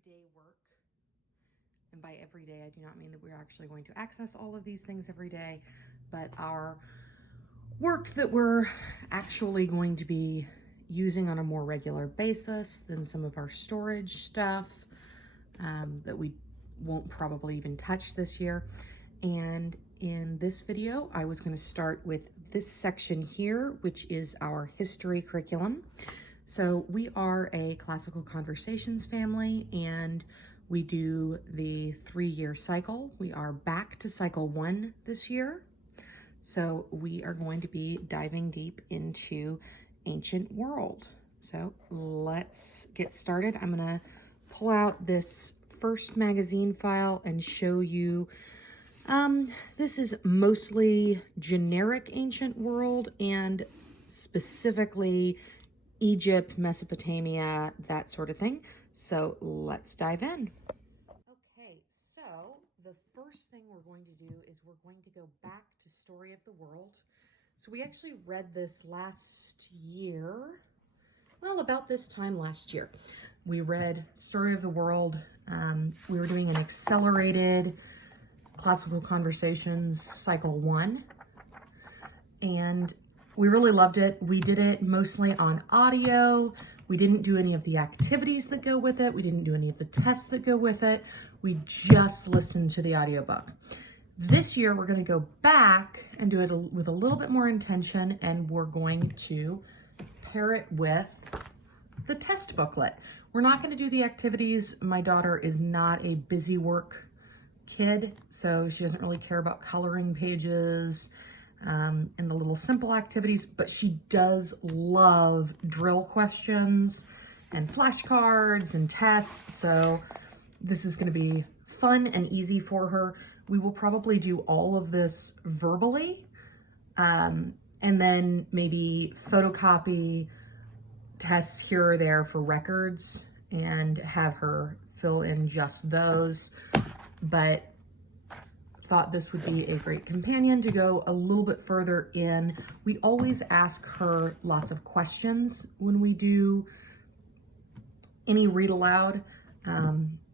everyday work. And by everyday, I do not mean that we're actually going to access all of these things every day, but our work that we're actually going to be using on a more regular basis than some of our storage stuff that we won't probably even touch this year. And in this video, I was going to start with this section here, which is our history curriculum. So we are a classical conversations family, and we do the 3-year cycle. We are back to cycle 1 this year. So we are going to be diving deep into ancient world. So let's get started. I'm gonna pull out this first magazine file and show you, this is mostly generic ancient world and specifically Egypt, Mesopotamia, that sort of thing. So let's dive in. Okay, so the first thing we're going to do is we're going to go back to Story of the World. So we actually read this last year, well, about this time last year. We read Story of the World. We were doing an accelerated classical conversations cycle 1, and we really loved it. We did it mostly on audio. We didn't do any of the activities that go with it. We didn't do any of the tests that go with it. We just listened to the audiobook. This year, we're going to go back and do it with a little bit more intention, and we're going to pair it with the test booklet. We're not going to do the activities. My daughter is not a busy work kid, so she doesn't really care about coloring pages and the little simple activities, but she does love drill questions and flashcards and tests, so this is going to be fun and easy for her. We will probably do all of this verbally, and then maybe photocopy tests here or there for records and have her fill in just those, but thought this would be a great companion to go a little bit further in. We always ask her lots of questions when we do any read aloud.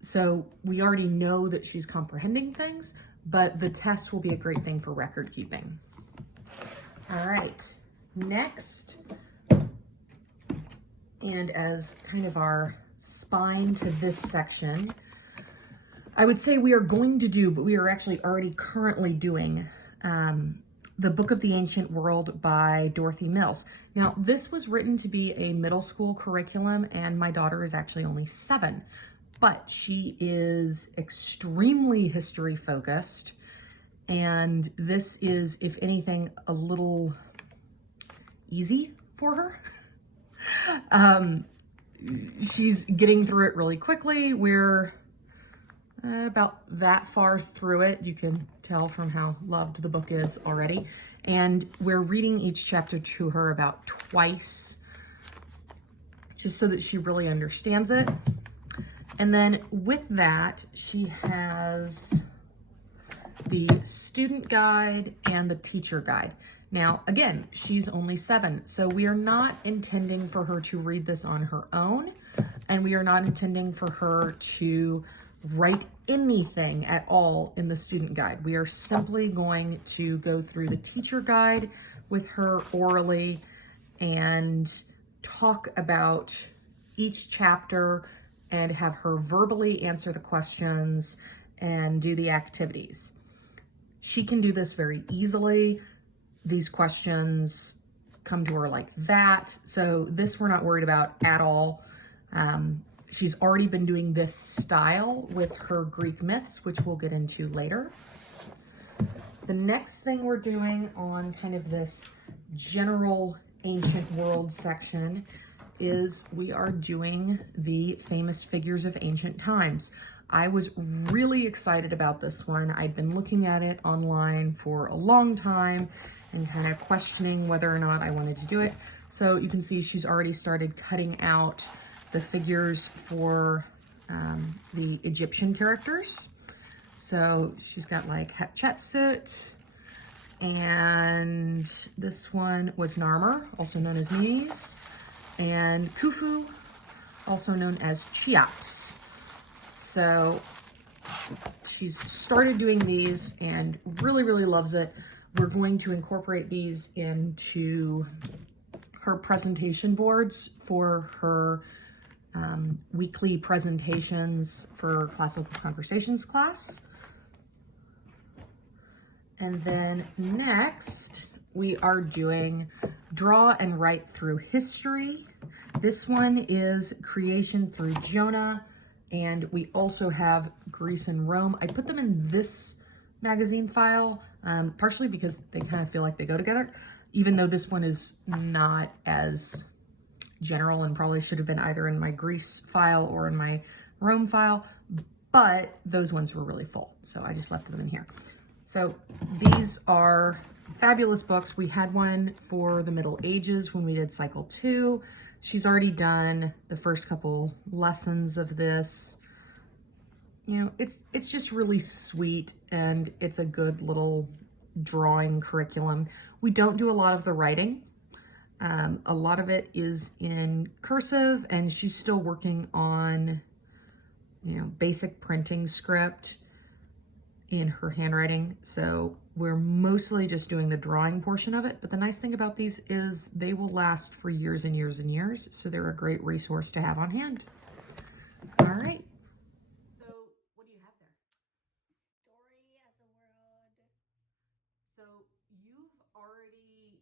So we already know that she's comprehending things, but the test will be a great thing for record keeping. All right, next, and as kind of our spine to this section, I would say we are going to do, but we are actually already currently doing, the Book of the Ancient World by Dorothy Mills. Now, this was written to be a middle school curriculum, and my daughter is actually only 7, but she is extremely history focused, and this is, if anything, a little easy for her. She's getting through it really quickly. We're about that far through it. You can tell from how loved the book is already. And we're reading each chapter to her about twice, just so that she really understands it. And then with that, she has the student guide and the teacher guide. Now, again, she's only 7, so we are not intending for her to read this on her own, and we are not intending for her to write anything at all in the student guide. We are simply going to go through the teacher guide with her orally and talk about each chapter and have her verbally answer the questions and do the activities. She can do this very easily. These questions come to her like that. So this we're not worried about at all. She's already been doing this style with her Greek myths, which we'll get into later. The next thing we're doing on kind of this general ancient world section is we are doing the famous figures of ancient times. I was really excited about this one. I'd been looking at it online for a long time and kind of questioning whether or not I wanted to do it. So you can see she's already started cutting out the figures for the Egyptian characters. So she's got like Hatshepsut, and this one was Narmer, also known as Mies, and Khufu, also known as Cheops. So she's started doing these and really, really loves it. We're going to incorporate these into her presentation boards for her weekly presentations for classical conversations class. And then next, we are doing Draw and Write Through History. This one is Creation Through Jonah, and we also have Greece and Rome. I put them in this magazine file, partially because they kind of feel like they go together, even though this one is not as general and probably should have been either in my Greece file or in my Rome file, but those ones were really full, so I just left them in here. So these are fabulous books. We had one for the Middle Ages when we did cycle 2. She's already done the first couple lessons of this. You know, it's just really sweet, and it's a good little drawing curriculum. We don't do a lot of the writing. A lot of it is in cursive, and she's still working on, you know, basic printing script in her handwriting. So we're mostly just doing the drawing portion of it. But the nice thing about these is they will last for years and years and years. So they're a great resource to have on hand. All right. So what do you have there? Story of the World. So you've already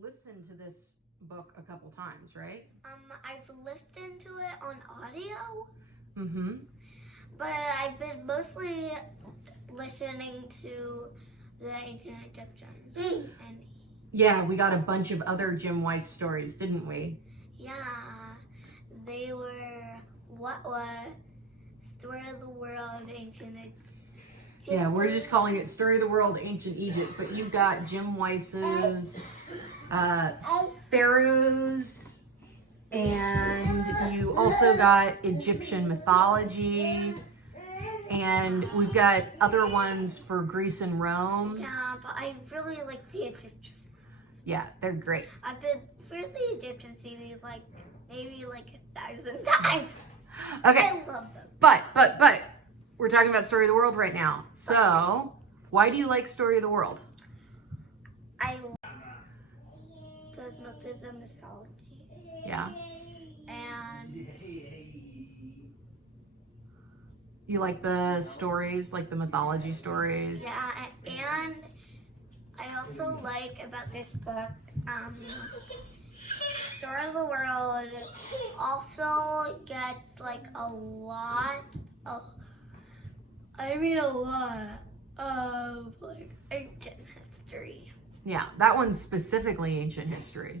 listened to this book a couple times, right? I've listened to it on audio. Mm-hmm. But I've been mostly listening to the ancient Egyptians. And Yeah, we got a bunch of other Jim Weiss stories, didn't we? yeah, they were what was Story of the World, ancient Egypt. Yeah, we're just calling it Story of the World, Ancient Egypt, but you've got Jim Weiss's Pharaohs, and you also got Egyptian mythology, and we've got other ones for Greece and Rome. Yeah, but I really like the Egyptian. Yeah, they're great. I've been through the Egyptian series maybe 1,000 times. Okay, I love them. but we're talking about Story of the World right now. So, why do you like Story of the World? I love the mythology. Yeah. And You like the stories, like the mythology stories? yeah, and I also like about this book, Story of the World also gets a lot of ancient history. Yeah, that one's specifically ancient history.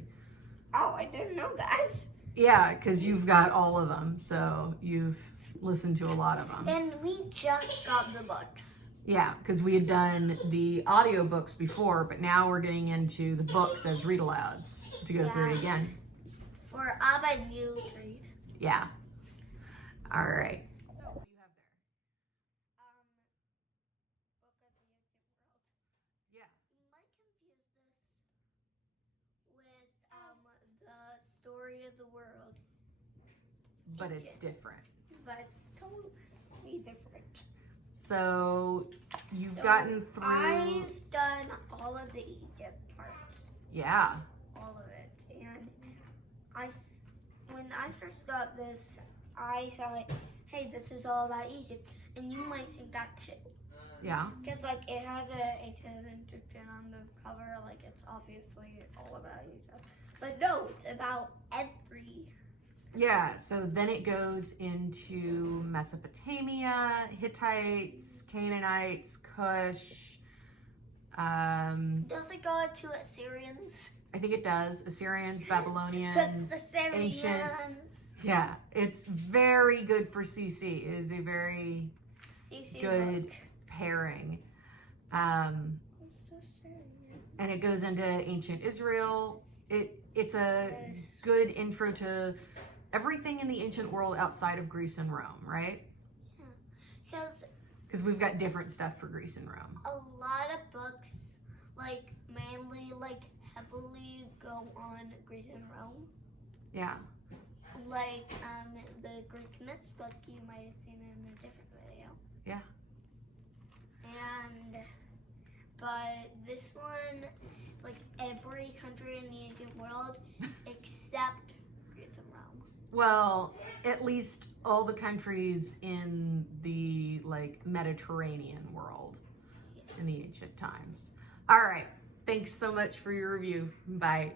Oh, I didn't know that. Yeah, because you've got all of them, so you've listened to a lot of them. And we just got the books. Yeah, because we had done the audiobooks before, but now we're getting into the books as read-alouds to go through it again. For Abba and you to read. Yeah. All right. So, what do you have there? Book of the Ancient World. Yeah. You might confuse this with the Story of the World. But it's different. But it's totally different. So, you've gotten through... I've done all of the Egypt parts. Yeah. All of it. And when I first got this, I thought, hey, this is all about Egypt. And you might think that too. Yeah. Because it has an ancient Egyptian on the cover, it's obviously all about Egypt. But no, it's about every. Yeah, so then it goes into Mesopotamia, Hittites, Canaanites, Cush. Does it go to Assyrians? I think it does. Assyrians, Babylonians, ancient. Yeah, it's very good for CC. It is a very good book. pairing. And it goes into ancient Israel. It's a good intro to everything in the ancient world outside of Greece and Rome, right? Yeah. Because we've got different stuff for Greece and Rome. A lot of books, mainly, heavily go on Greece and Rome. Yeah. A Like the Greek myths book, you might have seen it in a different video. Yeah. But this one, like every country in the ancient world except Greece and Rome. Well, at least all the countries in the like Mediterranean world in the ancient times. All right. Thanks so much for your review. Bye.